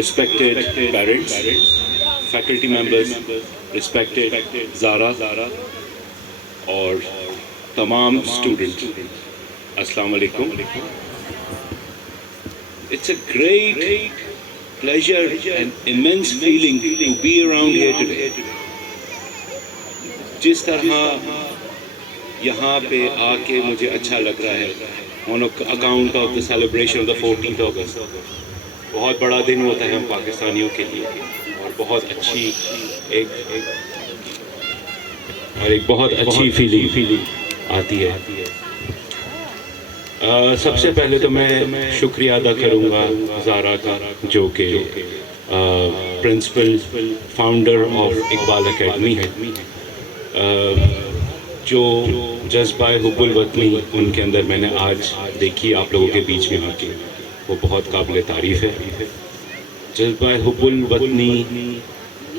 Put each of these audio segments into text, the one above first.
respected parents, faculty members, respected Zara اور تمام student, السلام علیکم. It's a great pleasure and immense feeling to be around here today. جس طرح یہاں پہ آ کے مجھے اچھا لگ رہا ہے on account of the celebration of the 14th August. بہت بڑا دن ہوتا ہے ہم پاکستانیوں کے لیے اور بہت اچھی فیلنگ آتی ہے. سب سے پہلے تو میں شکریہ ادا کروں گا زارا کا، جو کہ principal founder of Iqbal academy ہے. جو جذبہ حب الوطنی ان کے اندر میں نے آج دیکھی آپ لوگوں کے بیچ میں آ کے، وہ بہت قابل تعریف ہے. جذبہ حب الوطنی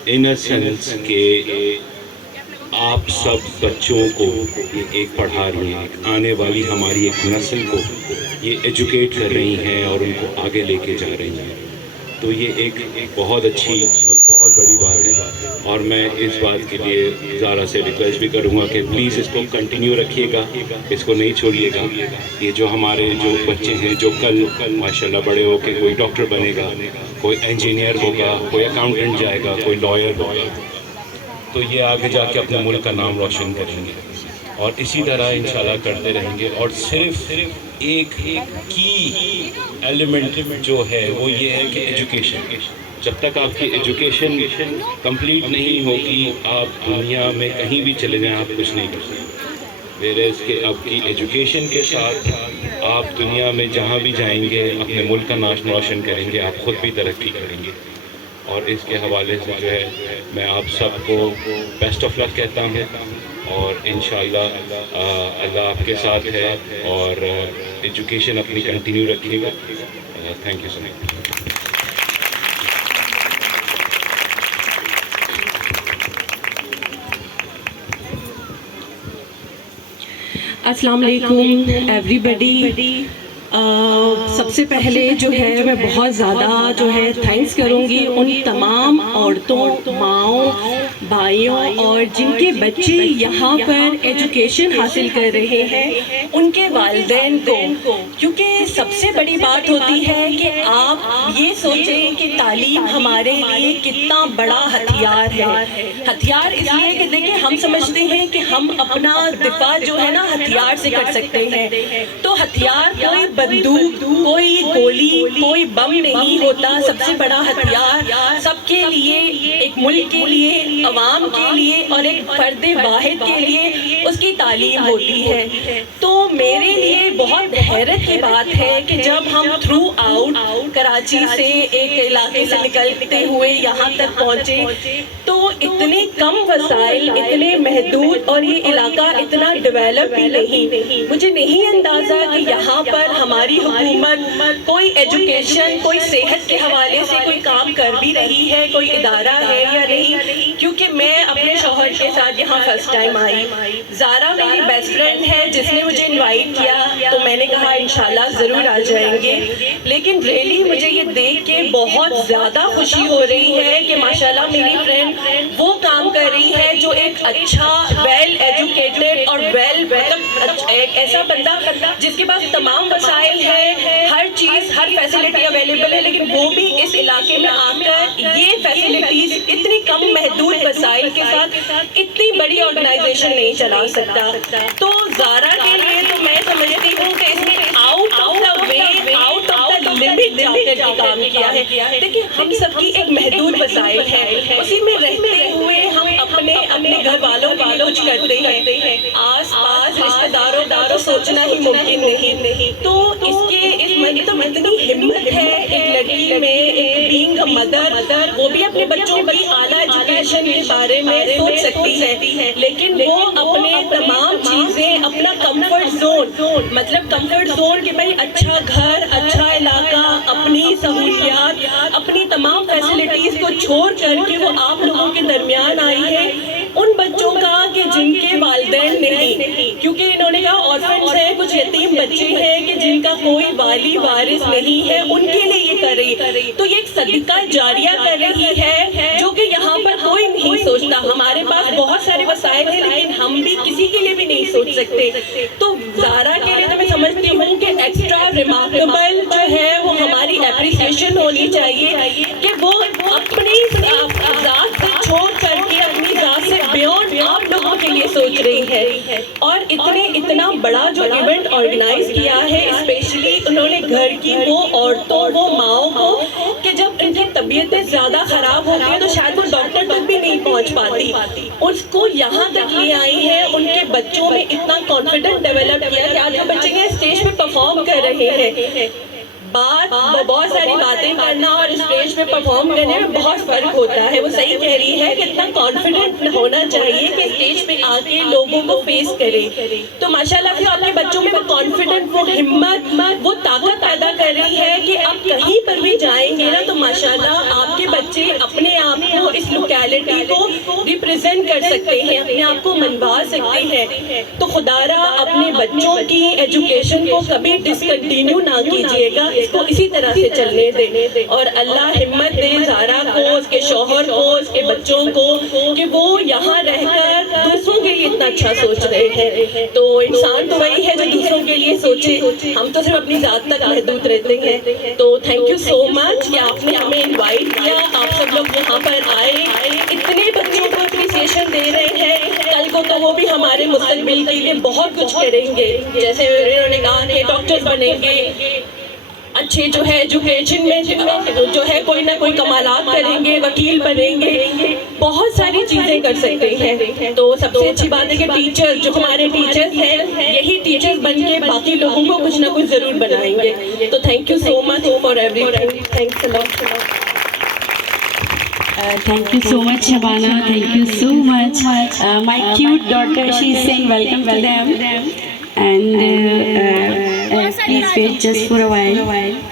ان اے سینس کہ آپ سب بچوں کو یہ ایک پڑھا رہی ہیں، آنے والی ہماری ایک نسل کو یہ ایجوکیٹ کر رہی ہیں اور ان کو آگے لے کے جا رہی ہیں. تو یہ ایک بہت اچھی اور بہت بڑی بات ہے. اور میں اس بات کے لیے زارا سے ریکویسٹ بھی کروں گا کہ پلیز اس کو کنٹینیو رکھیے گا، اس کو نہیں چھوڑیے گا. یہ جو ہمارے جو بچے ہیں جو کل ماشاءاللہ بڑے ہو کے کوئی ڈاکٹر بنے گا، کوئی انجینئر ہوگا، کوئی اکاؤنٹنٹ جائے گا، کوئی لائر ہوگا، تو یہ آگے جا کے اپنے ملک کا نام روشن کریں گے اور اسی طرح انشاءاللہ کرتے رہیں گے. اور صرف ایک کی ایلیمنٹ جو ہے وہ یہ ہے کہ ایجوکیشن. جب تک آپ کی ایجوکیشن کمپلیٹ نہیں ہوگی، آپ دنیا میں کہیں بھی چلے جائیں آپ کچھ نہیں کر سکتے. ویئرز کہ آپ کی ایجوکیشن کے ساتھ آپ دنیا میں جہاں بھی جائیں گے اپنے ملک کا نام روشن کریں گے، آپ خود بھی ترقی کریں گے. اور اس کے حوالے سے جو ہے میں آپ سب کو بیسٹ آف لک کہتا ہوں اور انشاءاللہ اللہ آپ کے ساتھ ہے اور ایجوکیشن اپنی کنٹینیو رکھیے گا. تھینک یو سو مچ. السلام علیکم ایوری بڈی. سب سے پہلے جو ہے میں بہت زیادہ جو ہے تھینکس کروں گی ان تمام عورتوں، ماؤں، بھائیوں اور جن کے بچے یہاں پر ایجوکیشن حاصل کر رہے ہیں، ان کے والدین کو. کیونکہ سب سے بڑی بات ہوتی ہے کہ آپ یہ سوچیں کہ تعلیم ہمارے لیے کتنا بڑا ہتھیار ہے. ہتھیار اس لیے کہ دیکھیں ہم سمجھتے ہیں کہ ہم اپنا دفاع جو ہے نا ہتھیار سے کر سکتے ہیں. تو ہتھیار کوئی بندوق، کوئی گولی، کوئی بم نہیں ہوتا. سب سے بڑا ہتھیار سب کے لیے، ایک ملک کے لیے، عوام کے لیے اور ایک فرد واحد کے لیے اس کی تعلیم ہوتی ہے. تو میرے لیے بہت حیرت کی بات ہے کہ جب ہم تھرو آؤٹ کراچی سے ایک علاقے سے نکلتے ہوئے یہاں تک پہنچے تو اتنے کم وسائل، اتنے محدود اور یہ علاقہ اتنا ڈیولپ بھی نہیں. مجھے نہیں اندازہ کہ یہاں پر ہماری حکومت کوئی ایجوکیشن، کوئی صحت کے حوالے سے کوئی کام کر بھی رہی ہے، کوئی ادارہ ہے یا نہیں. کیونکہ میں اپنے شوہر کے ساتھ یہاں فرسٹ ٹائم آئی. زارا میری بیسٹ فرینڈ ہے جس نے مجھے انوائٹ کیا تو میں نے کہا انشاءاللہ ضرور آ جائیں گے. لیکن ریلی مجھے یہ دیکھ کے بہت زیادہ خوشی ہو رہی ہے کہ ماشاءاللہ میری فرینڈ وہ کام کر رہی ہے جو ایک اچھا ویل ایجوکیٹڈ اور ایک ایسا بندہ جس کے پاس تمام وسائل ہے، ہر چیز، ہر فیسلٹی اویلیبل ہے، لیکن وہ بھی اس علاقے میں آ کر یہ فیسلٹیز اتنی کم محدود وسائل کے ساتھ اتنی بڑی آرگنائزیشن نہیں چلا سکتا. تو زارا کے لیے تو میں سمجھتی ہوں کہ اس نے out of the way, out of the limit جا کر کام کیا ہے. دیکھیں ہم سب کی ایک محدود وسائل ہے، اسی میں رہتے ہوئے ہم اپنے گھر والوں کے لیے کچھ کرتے ہیں. آس پاس رشتہ داروں کا تو سوچنا ہی ممکن نہیں. تو اس میں تو اتنی ہمت ہے ایک لڑکی میں، ایک بینگ اے مدر، وہ بھی اپنے بچوں کی اعلیٰ ایجوکیشن کے بارے میں سوچ سکتی ہے، لیکن وہ اپنے تمام چیزیں، اپنا کمفرٹ زون، مطلب کمفرٹ زون کہ بھائی اچھا گھر، اچھا علاقہ، اپنی سہولیات، اپنی تمام فیسلٹیز کو چھوڑ کر کے وہ آپ لوگوں کے درمیان آئی ہے. ان بچوں کا کہ جن کے والدین نہیں، کیونکہ انہوں نے کہا آرفنز ہیں، کچھ یتیم بچے ہیں کہ جن کا کوئی والی وارث نہیں ہے، ان کے لیے یہ کر رہی ہے. تو یہ ایک صدقہ جاریہ کر رہی ہے جو کہ یہاں پر کوئی نہیں سوچتا. ہمارے پاس بہت سارے وسائل ہیں لیکن ہم بھی کسی کے لیے بھی نہیں سوچ سکتے. تو زارا کے لیے تو میں سمجھتی ہوں کہ ایکسٹرا ریمارکیبل جو ہے وہ ہماری اپریسیشن ہونی چاہیے کہ وہ اپنی ذات سے چھوڑ کر کے اپنی ذات سے بیونڈ آپ لوگوں کے لیے سوچ رہی ہے. اور اتنا بڑا جو ایونٹ آرگنائز کیا ہے، اسپیشلی انہوں نے گھر کی وہ عورتوں، وہ ماؤں کو کہ جب ان کی طبیعتیں زیادہ خراب ہوتی ہیں تو شاید وہ ڈاکٹر تک بھی نہیں پہنچ پاتی، اس کو یہاں تک لے آئی ہیں. ان کے بچوں میں اتنا کانفیڈنٹ ڈیولپ کیا کہ آج جو بچے ہیں اسٹیج پہ پرفارم کر رہے ہیں. بہت ساری باتیں کرنا اور اسٹیج پہ پرفارم کرنے میں بہت فرق ہوتا ہے. وہ صحیح کہہ رہی ہے کہ اتنا کانفیڈنٹ ہونا چاہیے کہ اسٹیج پہ آ کے لوگوں کو فیس کرے. تو ماشاءاللہ سے آپ کے بچوں میں وہ کانفیڈنٹ، وہ ہمت، وہ طاقت پیدا کر رہی ہے کہ آپ کہیں پر بھی جائیں گے نا تو ماشاءاللہ آپ کے بچے اپنے آپ کو اس لوکیلٹی کو ریپرزینٹ کر سکتے ہیں، اپنے آپ کو منوا سکتے ہیں. تو خدا را اپنے بچوں کی ایجوکیشن کو کبھی ڈسکنٹینیو نہ کیجیے گا، اس کو اسی طرح سے چلنے دیں. اور اللہ ہمت دے زارا کو، اس کے شوہر کو، اس کے بچوں کو کہ وہ یہاں رہ کر دوسروں کے لیے اتنا اچھا سوچ رہے ہیں. تو انسان تو وہی ہے جو دوسروں کے لیے سوچے، ہم تو صرف اپنی ذات تک محدود رہتے ہیں. تو تھینک یو سو مچ کہ آپ نے ہمیں انوائٹ کیا، آپ سب لوگ یہاں پر آئے، اتنے بچوں کو اپریسیشن دے رہے ہیں. کل کو تو وہ بھی ہمارے مستقبل کے لیے بہت کچھ کریں گے، جیسے انہوں نے کہا کہ ڈاکٹرز بنیں گے، اچھے جو ہے ایجوکیشن میں جو ہے کوئی نہ کوئی کمالات کریں گے، وکیل بنیں گے، بہت ساری چیزیں کر سکتے ہیں. تو سب سے اچھی بات ہے کہ ٹیچر جو ہمارے ٹیچرز ہیں یہی ٹیچرز بن کے باقی لوگوں کو کچھ نہ کچھ ضرور بنائیں گے. تو thank you so much for every thing. Thanks a lot. Thank you so much, Shabana. Thank you so much. My cute daughter, she is saying welcome to them. And please wait just for a while.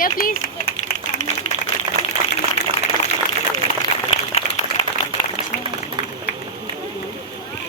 Yeah, please.